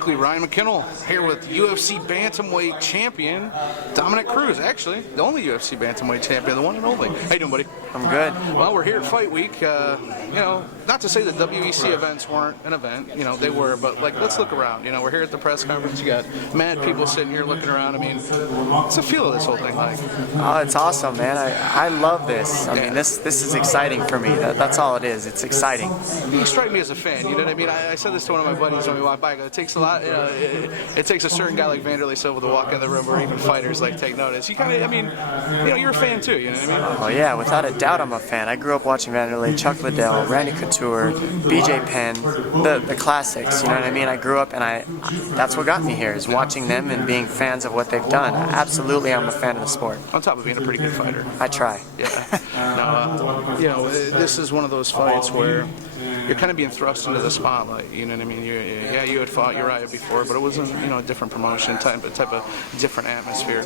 Weekly. Ryan McKinnell here with UFC Bantamweight champion Dominick Cruz. Actually, the only UFC Bantamweight champion, the one and only. How you doing, buddy? I'm good. Well, we're here at Fight Week. Not to say the WEC events weren't an event. They were, but let's look around. We're here at the press conference. You got mad people sitting here looking around. I mean, what's the feel of this whole thing like? Oh, it's awesome, man. I love this. I mean, this is exciting for me. That's all it is. It's exciting. You strike me as a fan. You know what I mean? I said this to one of my buddies when we walked by. It takes a lot. It takes a certain guy like Vanderlei Silva to walk in the room, or even fighters take notice. You kind of, you're a fan too. You know what I mean? Oh yeah, without a doubt, I'm a fan. I grew up watching Vanderlei, Chuck Liddell, Randy Couture, BJ Penn, the classics. You know what I mean? I grew up, and that's what got me here, is watching them and being fans of what they've done. Absolutely, I'm a fan of the sport. On top of being a pretty good fighter. I try. Yeah. Now, this is one of those fights where you're kind of being thrust into the spotlight. You know what I mean? You had fought Urjiah before, but it wasn't a different promotion, type of different atmosphere.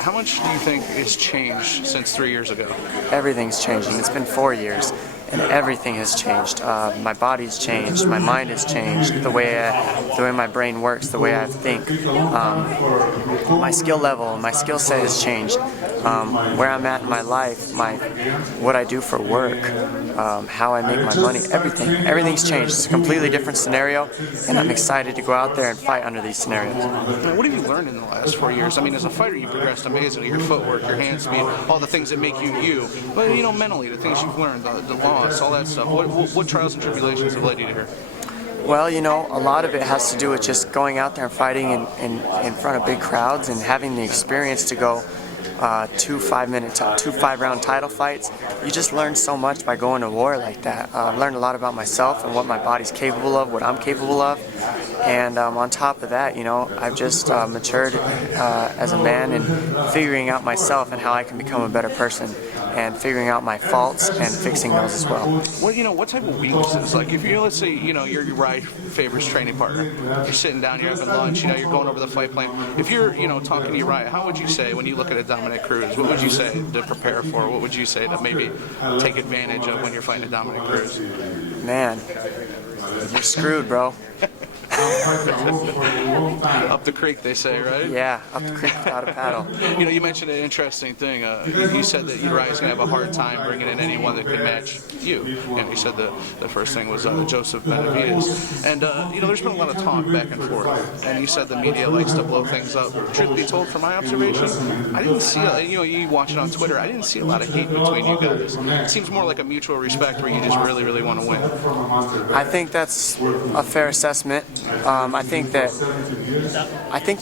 How much do you think has changed since 3 years ago? Everything's changing. It's been 4 years, and everything has changed. My body's changed. My mind has changed. The way my brain works, the way I think. My skill level, my skill set has changed. Where I'm at in my life, what I do for work, how I make my money, everything's changed. It's a completely different scenario, and I'm excited to go out there and fight under these scenarios. What have you learned in the last 4 years? I mean, as a fighter, you progressed amazingly. Your footwork, your hand speed, all the things that make you you. But mentally, the things you've learned, the loss, all that stuff. What trials and tribulations have led you to here? Well, a lot of it has to do with just going out there and fighting in front of big crowds and having the experience to go two 5-round title fights. You just learn so much by going to war like that. I've learned a lot about myself and what my body's capable of, what I'm capable of, and on top of that, I've just matured as a man and figuring out myself and how I can become a better person, and figuring out my faults and fixing those as well. What type of weaknesses? Like if let's say, you're Urjiah Faber's training partner, you're sitting down, you're having lunch, you're going over the fight plan. If you're, talking to Urjiah, how would you say when you look at a Dominick Cruz? What would you say to prepare for? What would you say to maybe take advantage of when you're fighting a Dominick Cruz? Man, you're screwed, bro. Up the creek, they say, right? Yeah, up the creek without a paddle. You mentioned an interesting thing. You said that Urjiah's going to have a hard time bringing in anyone that can match you. And you said the first thing was Joseph Benavidez. And, there's been a lot of talk back and forth. And you said the media likes to blow things up. Truth be told, from my observation, I didn't see, you watch it on Twitter, I didn't see a lot of hate between you guys. It seems more like a mutual respect where you just really, really want to win. I think that's a fair assessment. I think that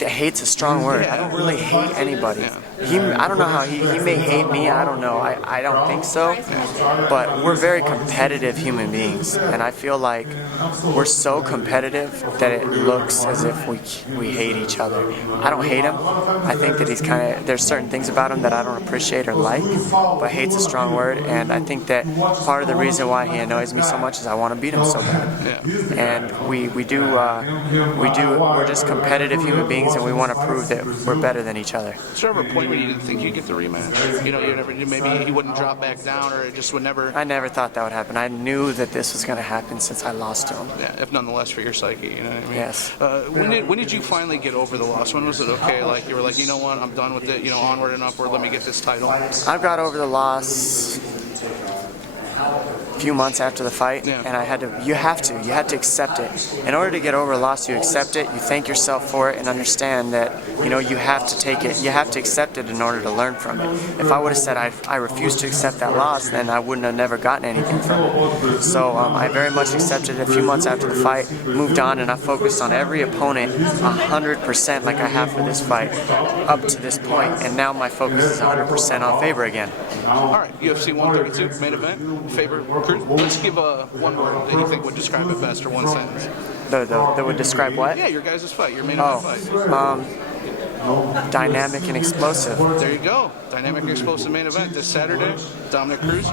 hate's a strong word. I don't really hate anybody. I don't know how he may hate me. I don't know. I don't think so. But we're very competitive human beings, and I feel like we're so competitive that it looks as if we hate each other. I don't hate him. I think that there's certain things about him that I don't appreciate or like, but hate's a strong word, and I think that part of the reason why he annoys me so much is I want to beat him so bad. And we're just competitive human beings, and we want to prove that we're better than each other. Is there ever a point where you didn't think you'd get the rematch? Maybe he wouldn't drop back down, or it just would never... I never thought that would happen. I knew that this was going to happen since I lost to him. Yeah, if nonetheless for your psyche, you know what I mean? Yes. When did you finally get over the loss? When was it okay? You were like, you know what, I'm done with it, onward and upward, let me get this title? I got over the loss a few months after the fight, and you have to accept it. In order to get over a loss, you accept it, you thank yourself for it, and understand that, you have to take it, you have to accept it in order to learn from it. If I would have said I refuse to accept that loss, then I wouldn't have never gotten anything from it. So I very much accepted it a few months after the fight, moved on, and I focused on every opponent 100% like I have for this fight up to this point, and now my focus is 100% on Faber again. All right, UFC 132, main event, Faber, Cruz. Let's give one word that you think would describe it best, or one sentence. That would describe what? Yeah, your guys' fight, your main event fight. Dynamic and explosive. There you go. Dynamic and explosive main event this Saturday. Dominick Cruz.